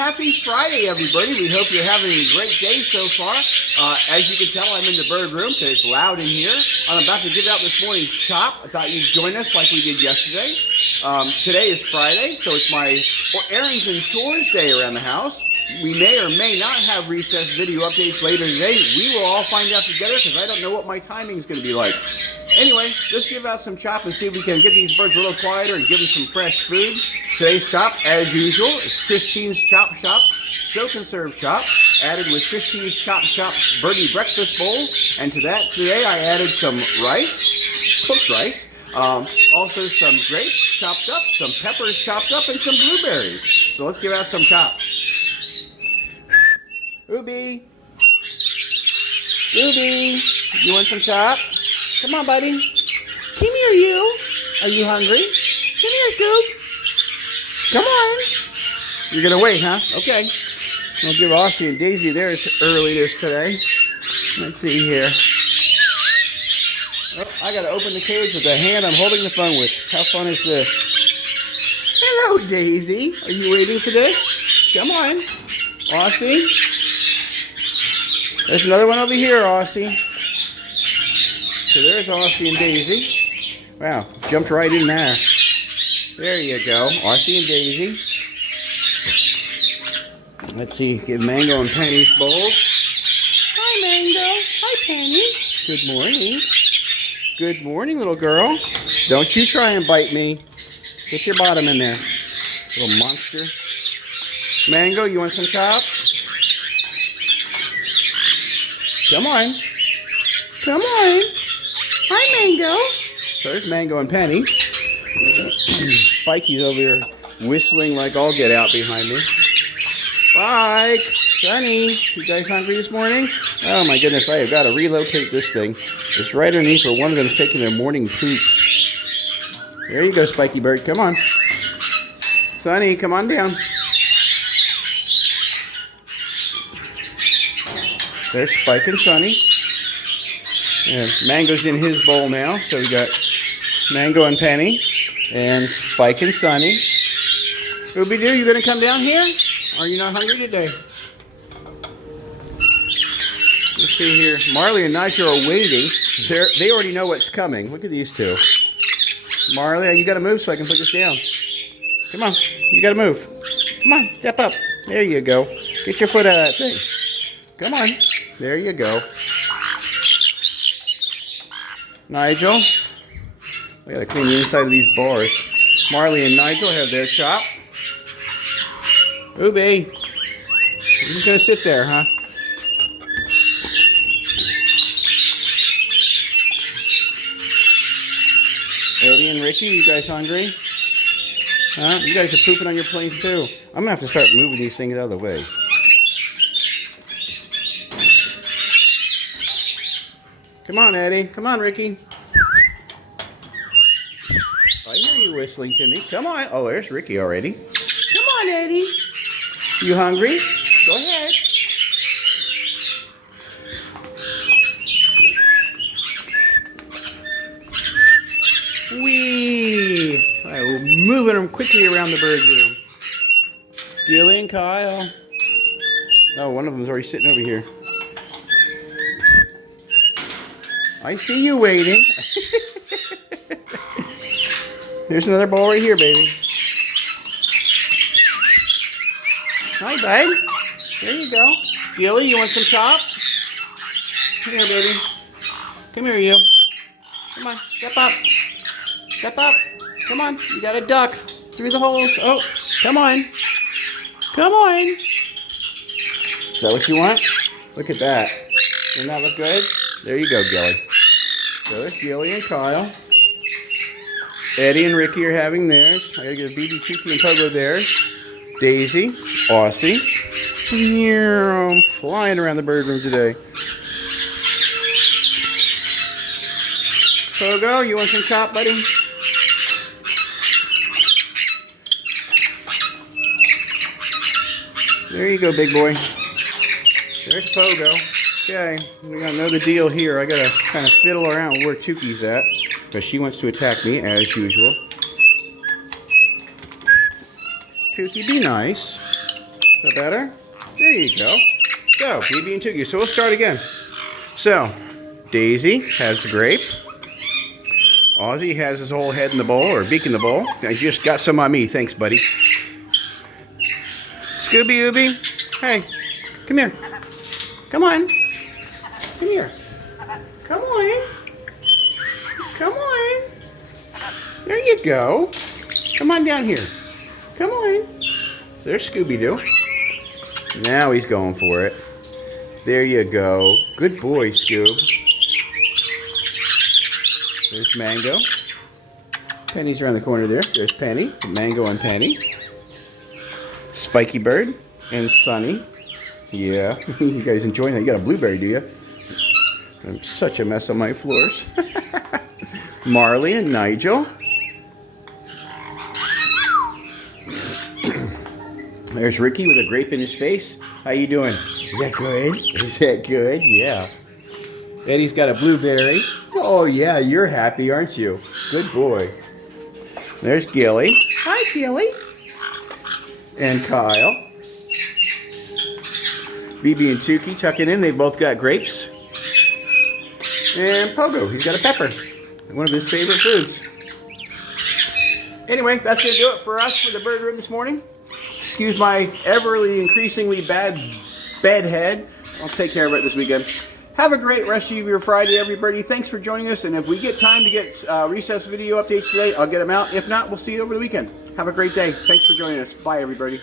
happy Friday, everybody. We hope you're having a great day so far. As you can tell, I'm in the bird room, so it's loud in here. I'm about to give out this morning's chop. I thought you'd join us like we did yesterday. Today is Friday, so it's my errands and chores day around the house. We may or may not have recess video updates later today. We will all find out together because I don't know what my timing is going to be like. Anyway, let's give out some chop and see if we can get these birds a little quieter and give them some fresh food. Today's chop, as usual, is Christine's Chop Shop Soak and Serve Chop, added with Christine's Chop Shop Birdie Breakfast Bowl. And to that, today I added some rice, cooked rice, also some grapes chopped up, some peppers chopped up, and some blueberries. So let's give out some chop. Ruby, you want some chop? Come on, buddy. Come here, you. Are you hungry? Come here, Goop. Come on. You're going to wait, huh? Okay. I'll give Aussie and Daisy theirs early today. Let's see here. Oh, I got to open the cage with the hand I'm holding the phone with. How fun is this? Hello, Daisy. Are you waiting for this? Come on. Aussie. There's another one over here, Aussie. So there's Aussie and Daisy. Wow, jumped right in there. There you go, Aussie and Daisy. Let's see, give Mango and Penny's bowls. Hi, Mango. Hi, Penny. Good morning. Good morning, little girl. Don't you try and bite me. Get your bottom in there, little monster. Mango, you want some chop? Come on. Come on. Hi, Mango. So there's Mango and Penny. Spikey's over here whistling like all get out behind me. Spike, Sonny, you guys hungry this morning? Oh my goodness, I have got to relocate this thing. It's right underneath where one of them is taking their morning poops. There you go, Spiky Bird. Come on. Sonny, come on down. There's Spike and Sonny. And Mango's in his bowl now. So we got Mango and Penny and Spike and Sonny. Ruby-Doo, you gonna come down here? Are you not hungry today? Let's see here. Marley and Nigel are waiting. They already know what's coming. Look at these two. Marley, you gotta move so I can put this down. Come on, you gotta move. Come on, step up. There you go. Get your foot out of that thing. Come on. There you go. Nigel. We gotta clean the inside of these bars. Marley and Nigel have their chop. Ruby. You're just gonna sit there, huh? Eddie and Ricky, you guys hungry? Huh? You guys are pooping on your plane too. I'm gonna have to start moving these things out of the way. Come on, Eddie. Come on, Ricky. I hear you whistling to me. Come on. Oh, there's Ricky already. Come on, Eddie. You hungry? Go ahead. Whee! All right, we're moving them quickly around the bird room. Gilly and Kyle. Oh, one of them's already sitting over here. I see you waiting. There's another ball right here, baby. Hi, bud. There you go. Gilly, you want some chop? Come here, baby. Come here, you. Come on, step up. Step up. Come on, you gotta duck through the holes. Oh, come on. Come on. Is that what you want? Look at that. Doesn't that look good? There you go, Gilly. So there's Gilly and Kyle. Eddie and Ricky are having theirs. I gotta give BB, Kiki, and Pogo theirs. Daisy, Aussie. I'm flying around the bird room today. Pogo, you want some chop, buddy? There you go, big boy. There's Pogo. Okay, we gotta know the deal here. I gotta kind of fiddle around where Chuki's at, because she wants to attack me as usual. Chuki, be nice. Is that better? There you go. So, BB and Tookie. So we'll start again. So, Daisy has the grape. Ozzy has his whole head in the bowl, or beak in the bowl. I just got some on me. Thanks, buddy. Scooby-Ooby. Hey, come here. Come on. Come here. Come on. Come on. There you go. Come on down here. Come on. There's Scooby-Doo. Now he's going for it. There you go. Good boy, Scoob. There's Mango. Penny's around the corner there. There's Penny. Mango and Penny. Spiky Bird and Sunny. Yeah, you guys enjoying that? You got a blueberry, do you? I'm such a mess on my floors. Marley and Nigel. There's Ricky with a grape in his face. How you doing? Is that good? Is that good? Yeah. Eddie's got a blueberry. Oh yeah, you're happy, aren't you? Good boy. There's Gilly. Hi, Gilly. And Kyle. BB and Tookie tucking in. They both got grapes. And Pogo, he's got a pepper. One of his favorite foods. Anyway, that's going to do it for us for the bird room this morning. Excuse my increasingly bad head. I'll take care of it this weekend. Have a great rest of your Friday, everybody. Thanks for joining us. And if we get time to get recess video updates today, I'll get them out. If not, we'll see you over the weekend. Have a great day. Thanks for joining us. Bye, everybody.